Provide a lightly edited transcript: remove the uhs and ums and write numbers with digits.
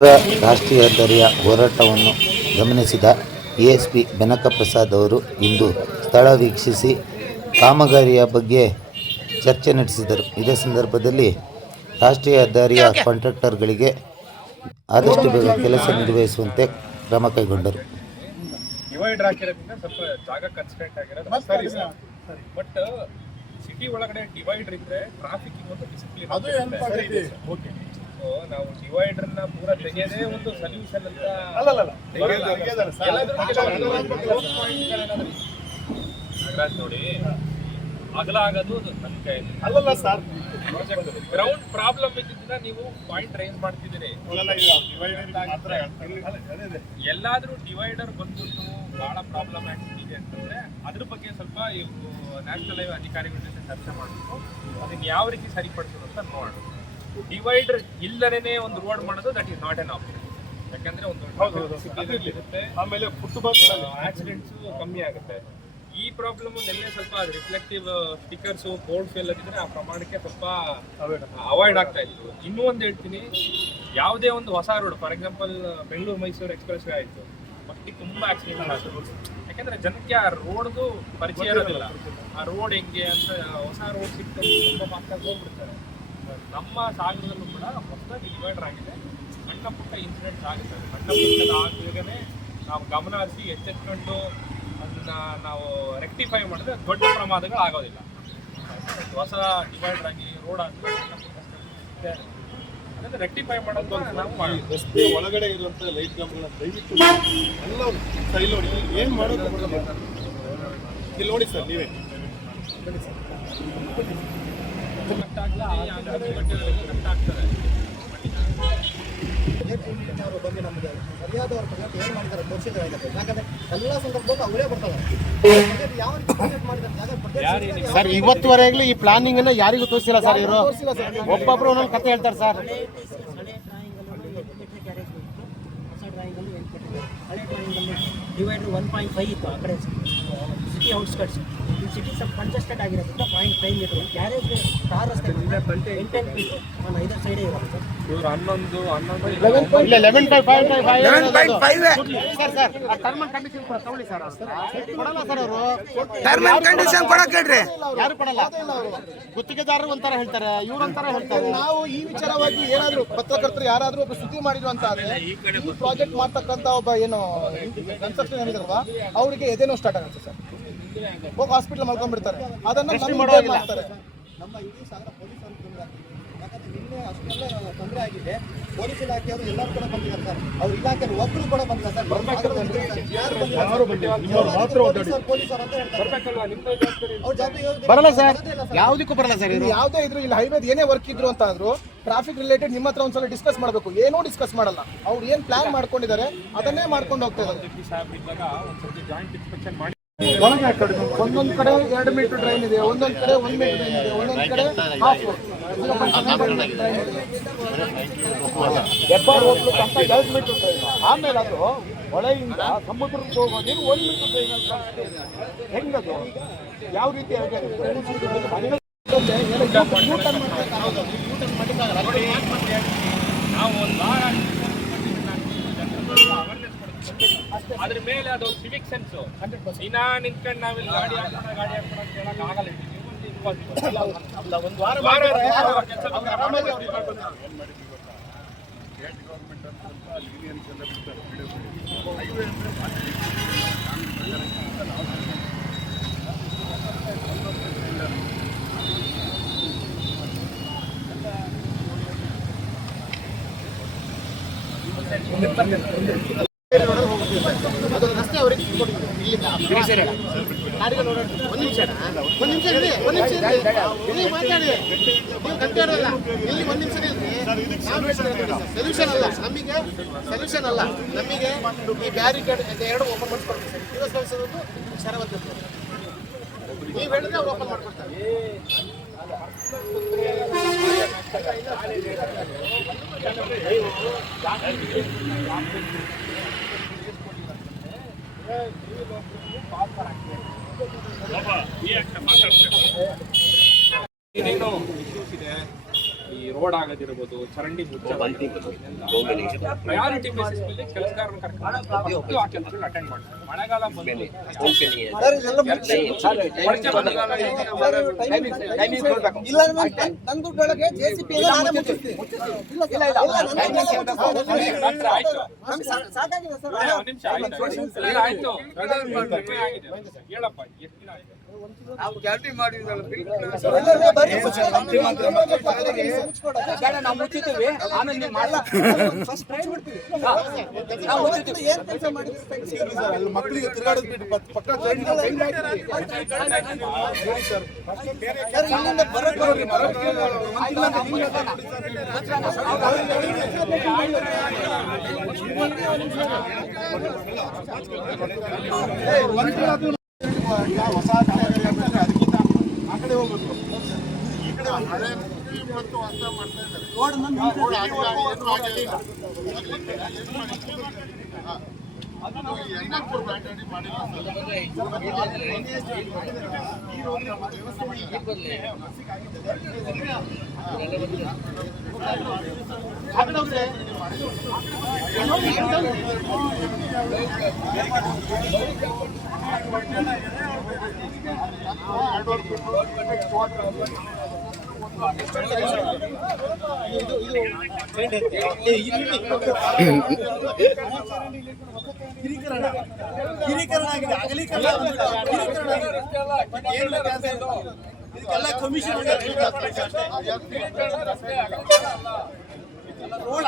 ರಾಷ್ಟ್ರೀಯ ಹೆದ್ದಾರಿಯ ಹೋರಾಟವನ್ನು ಗಮನಿಸಿದ ಎಎಸ್ಪಿ ಬೆನಕಪ್ರಸಾದ್ ಅವರು ಇಂದು ಸ್ಥಳ ವೀಕ್ಷಿಸಿ ಕಾಮಗಾರಿಯ ಬಗ್ಗೆ ಚರ್ಚೆ ನಡೆಸಿದರು. ಇದೇ ಸಂದರ್ಭದಲ್ಲಿ ರಾಷ್ಟ್ರೀಯ ಹೆದ್ದಾರಿಯ ಕಾಂಟ್ರಾಕ್ಟರ್ಗಳಿಗೆ ಆದಷ್ಟು ಬೇಗ ಕೆಲಸ ನಿರ್ವಹಿಸುವಂತೆ ಕ್ರಮ ಕೈಗೊಂಡರು. ಡಿವೈಡರ್ ಹಾಕಿರೋದ್ರಿಂದ ಸ್ವಲ್ಪ ಜಾಗ ಕನ್ಸ್ಟೆಂಟ್ ಆಗಿರೋದು ಸರಿ ಸರ್. ಬಟ್ ಸಿಟಿ ಒಳಗಡೆ ಡಿವೈಡರ್ ಇದ್ರೆ ಟ್ರಾಫಿಕ್ ಒಂದು ಡಿಸಿಪ್ಲಿನ್ ಓಕೆ. ಸೊ ನಾವು ಡಿವೈಡರ್ನ ಪೂರ ತೆಗೆಯೋದೇ ಒಂದು ಸೊಲ್ಯೂಷನ್ ಅಂತ ನಾಗರಾಜ್ ನೋಡಿ, ಅಗಲ ಆಗೋದು ನನ್ನ ಕೈಯಲ್ಲಿ ಅಲ್ಲಲ್ಲ ಸರ್. ಗ್ರೌಂಡ್ ಪ್ರಾಬ್ಲಮ್ ಇದ್ದಿದ್ದನ್ನ ನೀವು ಪಾಯಿಂಟ್ ರೈಸ್ ಮಾಡ್ತಿದ್ದೀರಿ. ಎಲ್ಲಾದ್ರೂ ಡಿವೈಡರ್ ಬಂದ್ಬಿಟ್ಟು ಬಹಳ ಪ್ರಾಬ್ಲಮ್ ಆಗ್ತಿದೆ ಅಂತಂದ್ರೆ ಅದ್ರ ಬಗ್ಗೆ ಸ್ವಲ್ಪ ಇವರು ನ್ಯಾಷನಲ್ ಹೈವೇ ಅಧಿಕಾರಿಗಳ ಜೊತೆ ಚರ್ಚೆ ಮಾಡಬೇಕು. ಅದನ್ನ ಯಾವ ರೀತಿ ಸರಿಪಡಿಸೋದು ಅಂತ ನೋಡೋಣ. ಡಿವೈಡರ್ ಇಲ್ಲದೇನೆ ಒಂದು ರೋಡ್ ಮಾಡೋದು that is not an option. ಯಾಕಂದ್ರೆ ಒಂದು ಇರುತ್ತೆ, ಆಮೇಲೆ ಫುಟ್ಪಾತ್ ಆಕ್ಸಿಡೆಂಟ್ಸ್ ಕಮ್ಮಿ ಆಗುತ್ತೆ. ಈ ಪ್ರಾಬ್ಲಮ್ ನಿನ್ನೆ ಸ್ವಲ್ಪ ರಿಫ್ಲೆಕ್ಟಿವ್ ಸ್ಟಿಕರ್ಸ್ ಬೋರ್ಡ್ಸ್ ಎಲ್ಲ ಇದ್ರೆ ಆ ಪ್ರಮಾಣಕ್ಕೆ ಸ್ವಲ್ಪ ಅವಾಯ್ಡ್ ಆಗ್ತಾ ಇತ್ತು. ಇನ್ನೂ ಒಂದು ಹೇಳ್ತೀನಿ, ಯಾವುದೇ ಒಂದು ಹೊಸ road, for example Bengaluru Mysuru express way ಆಯಿತು, ಫಸ್ಟಿಗೆ ತುಂಬ ಆಕ್ಸಿಡೆಂಟ್ ಆಗ್ತದೆ. ಯಾಕಂದ್ರೆ ಜನಕ್ಕೆ ಆ ರೋಡ್ದು ಪರಿಚಯ ಇರೋದಿಲ್ಲ. ಆ ರೋಡ್ ಹೆಂಗೆ ಅಂತ ಹೊಸ ರೋಡ್ ಸಿಗ್ತದೆ ತುಂಬ ಫಾಸ್ಟಾಗಿ ಹೋಗ್ಬಿಡ್ತಾರೆ. ನಮ್ಮ ಸಾಗರದಲ್ಲೂ ಕೂಡ ಹೊಸದಾಗಿ ಡಿವೈಡರ್ ಆಗಿದೆ. ಸಣ್ಣ ಪುಟ್ಟ ಇನ್ಸಿಡೆಂಟ್ಸ್ ಆಗುತ್ತೆ. ಸಣ್ಣ ಪುಟ್ಟದ ಆಗಲೇ ನಾವು ಗಮನ ಹರಿಸಿ ಎಚ್ಚೆತ್ಕೊಂಡು ಅದನ್ನ ನಾವು ರೆಕ್ಟಿಫೈ ಮಾಡಿದ್ರೆ ದೊಡ್ಡ ಪ್ರಮಾದಗಳು ಆಗೋದಿಲ್ಲ. ಹೊಸ ಡಿವೈಡರ್ ಆಗಿ ರೋಡ್ ಆಗಿ ಅದನ್ನು ರೆಕ್ಟಿಫೈ ಮಾಡೋದು ನಾವು ಮಾಡಿ. ರಸ್ತೆ ಒಳಗಡೆ ಇರುವಂಥ ಲೈಟ್ ಕಂಬಗಳನ್ನ ದಯವಿಟ್ಟು ಎಲ್ಲ ಸೈಲ್ ನೋಡಿ, ಏನು ಮಾಡೋದು ಇಲ್ಲಿ ನೋಡಿ ಸರ್, ನೀವೇ ಬಗ್ಗೆ ನಮಗೆ ಸರಿಯಾದ ಏನು ಮಾಡ್ತಾರೆ ತೋರಿಸಿದ್ರೆ ಯಾಕಂದ್ರೆ ಎಲ್ಲ ಸಂದರ್ಭದಲ್ಲೂ ಅವರೇ ಬರ್ತಾರೆ. ಯಾವ ರೀತಿ ಮಾಡಿದ್ದಾರೆ ಸರ್, ಇವತ್ತುವರೆಗೂ ಈ ಪ್ಲಾನಿಂಗ್ ಅನ್ನ ಯಾರಿಗೂ ತೋರಿಸಿಲ್ಲ ಸರ್. ಇವರು ಒಬ್ಬೊಬ್ರು ಒಂದೊಂದು ಕತೆ ಹೇಳ್ತಾರೆ ಸರ್. ಹಳೆ ಡ್ರಾಯಿಂಗಲ್ಲಿ ಡಿವೈಡರ್ 1.5 ಇತ್ತು ಆ ಕಡೆ ಸಿಟಿ ಔಟ್ಸ್ಕಟ್ಸ್. ಈ ಸಿಟಿ ಸ್ವಲ್ಪ ಕಂಜೆಸ್ಟೆಡ್ ಆಗಿರೋದ್ರಿಂದ 0.5 ಮೀಟರ್ ಗ್ಯಾರೇಜ್ ಕಾರ್ ರಸ್ತೆ 10 ಫೀಟ್ ಒಂದು 5 ಸೈಡೇ ಇರುತ್ತೆ. ಇವರು 11.5 sir sir term and condition ತಗೊಳ್ಳಿ ಸರ್. ಕೊಡಲ್ಲ ಸರ್ ಅವರು, ಟರ್ಮ್ ಅಂಡ್ ಕಂಡೀಷನ್ ಕೊಡಕ್ಕೆ ಹೇಳ್ರಿ. ಯಾರು ಕೊಡಲ್ಲ. ಗುತ್ತಿಗೆದಾರರು ಒಂಥರ ಹೇಳ್ತಾರೆ, ಇವ್ರು ಒಂಥರ ಹೇಳ್ತಾರೆ. ನಾವು ಈ ವಿಚಾರವಾಗಿ ಏನಾದ್ರು ಪತ್ರಕರ್ತರು ಯಾರಾದ್ರೂ ಒಬ್ಬ ಸುದ್ದಿ ಮಾಡಿದ್ರು ಅಂತ ಆದ್ರೆ ಈ ಪ್ರಾಜೆಕ್ಟ್ ಮಾಡ್ತಕ್ಕಂತ ಒಬ್ಬ ಏನು ಕನ್ಸ್ಟ್ರಕ್ಷನ್ ಏನಿದಾರಲ್ವಾ ಅವರಿಗೆ ಎದೆನೋ ಸ್ಟಾರ್ಟ್ ಆಗುತ್ತೆ ಸರ್. ಹೋಗಿ ಹಾಸ್ಪಿಟಲ್ ಮಾಡ್ಕೊಂಡ್ಬಿಡ್ತಾರೆ. ಅದನ್ನ ಮಾಡ್ತಾರೆ. ನಮ್ಮ ಇಡೀ ಸಾಗರ ಪೊಲೀಸ್ ಅವರು ತೊಂದರೆ ಆಗ್ತಿದೆ. ಯಾಕಂದ್ರೆ ನಿನ್ನೆ ಅಷ್ಟೆಲ್ಲ ತೊಂದರೆ ಆಗಿದೆ. ಪೊಲೀಸ್ ಇಲಾಖೆಯವರು ಎಲ್ಲರೂ ಕೂಡ ಬಂದಿದ್ದಾರೆ ಸರ್. ಅವ್ರ ಇಲಾಖೆ ಒಬ್ಬರು ಕೂಡ ಬಂದಿಲ್ಲ ಸರ್. ಪೊಲೀಸರು ಅಂತ ಹೇಳ್ತಾರೆ. ಬರಲ್ಲ ಸರ್, ಯಾವುದಕ್ಕೂ ಬರಲ್ಲ ಸರ್. ಯಾವುದೇ ಇದ್ರು ಇಲ್ಲಿ ಹೈವೇ ಏನೇ ವರ್ಕ್ ಇದ್ರು ಅಂತ ಆದ್ರೂ ಟ್ರಾಫಿಕ್ ರಿಲೇಟೆಡ್ ನಿಮ್ಮ ಹತ್ರ ಒಂದ್ಸಲ ಡಿಸ್ಕಸ್ ಮಾಡಬೇಕು. ಏನೂ ಡಿಸ್ಕಸ್ ಮಾಡಲ್ಲ. ಅವ್ರು ಏನ್ ಪ್ಲಾನ್ ಮಾಡ್ಕೊಂಡಿದ್ದಾರೆ ಅದನ್ನೇ ಮಾಡ್ಕೊಂಡು ಹೋಗ್ತಾ ಇದ್ದಾರೆ. ಒಂದೊಂದ್ ಕಡೆ 2 ಮೀಟರ್ ಡ್ರೈನ್ ಇದೆ, ಒಂದೊಂದ್ ಕಡೆ 1 ಮೀಟರ್ ಡ್ರೈನ್ ಇದೆ, ಒಂದೊಂದ್ ಕಡೆ ಹಾಫ್ 2 ಮೀಟರ್ ಡ್ರೈನ್. ಆಮೇಲೆ ಅದು ಹೊಳೆಯಿಂದ ಸಮುದ್ರಕ್ಕೆ ಹೋಗೋ ನೀರು 1 ಮೀಟರ್ ಡ್ರೈನ್. ಹೆಂಗದು ಯಾವ ರೀತಿ ನಾವು ಒಂದು ವಾರ ಅದ್ರ ಮೇಲೆ ಅದು ಸಿವಿಕ್ ಸೆನ್ಸ್ ದಿನ ನಿಂತ್ಕೊಂಡು ನಾವಿಲ್ಲಿ ಗಾಡಿ ಹಾಕೋಣ ಅಂತ ಹೇಳಕ್ ಆಗಲ್ಲ. ಒಂದು ವಾರ ಅದು ರಸ್ತೆ ಅವರಿಗೆ ಸೊಲ್ಯೂಷನ್ ಅಲ್ಲ ನಮಗೆ, ಸೊಲ್ಯೂಷನ್ ಅಲ್ಲ ನಮಗೆ. ಈ ಬ್ಯಾರಿಕೇಡ್ ಎರಡು ಓಪನ್ ಮಾಡಿಸ್ಕೊಡ್ತೀವಿ ಸರ್. ದಿವಸ ಶರವತ್ತು ನೀವು ಹೇಳಿದ್ರೆ ಅವ್ರು ಓಪನ್ ಮಾಡ್ಕೊಡ್ತಾರೆ. ಏನೇನೋ ಇಶ್ಯೂಸ್ ಇದೆ. ಈ ರೋಡ್ ಆಗೋದಿರ್ಬೋದು, ಚರಂಡಿ ಮುಚ್ಚೋದು, ಪ್ರಯಾರಿಟಿ ಬೇಸಿಸ್ ಮೇಲೆ ಕೆಲಸಗಾರರನ್ನ ಕರ್ಕೊಂಡು ಆ ಕೆಲಸಗಳು ಅಟೆಂಡ್ ಮಾಡ್ತಾರೆ. ಮಳೆಗಾಲ ಬಂದು ಇಲ್ಲ ನನ್ನ ದುಡ್ಡೊಳಗೆ JCB ನಾನೇ ಮುಚ್ಚಿಸ್ತೀನಿ. ಸಾಕಾಗಿದೆ ಸರ್. ಒಂದ್ ನಿಮಿಷ ಆಯ್ತು. ಹೇಳಪ್ಪ, ಎಷ್ಟು ದಿನ ಆಯ್ತು? ನಾವು ಗ್ಯಾರಂಟಿ ಮಾಡಿದ್ವಲ್ಲ ನಾವು ಮುಚ್ಚಿದ್ದೀವಿ, ಆಮೇಲೆ ನೀವು ಮಾಡಲ್ಲ. ನಾವು ಮುಚ್ಚಿದ್ದೀವಿ. ಏನ್ ಕೆಲಸ ಮಾಡಿದ್ರೆ ಮಕ್ಕಳಿಗೆ ತಿರುಗಾಡೋದು ಬಿಟ್ಟು ಪಕ್ಕ ಇಲ್ಲಿಂದ ಬರಕ್ಕೆ ಹೋಗ್ರಿ, ಹೊಸ ಅದಕ್ಕಿಂತ ಆ ಕಡೆ ಹೋಗ್ಬೇಕು. ಈ ಕಡೆ ಮತ್ತು ಹೊಸ ಮಾಡ್ತಾ ಕಿರೀಕರಣ ಆಗಿದೆ, ಅಗಲೀಕರಣ ಇದಕ್ಕೆಲ್ಲ ಕಮಿಷನ್ ರೋಡ್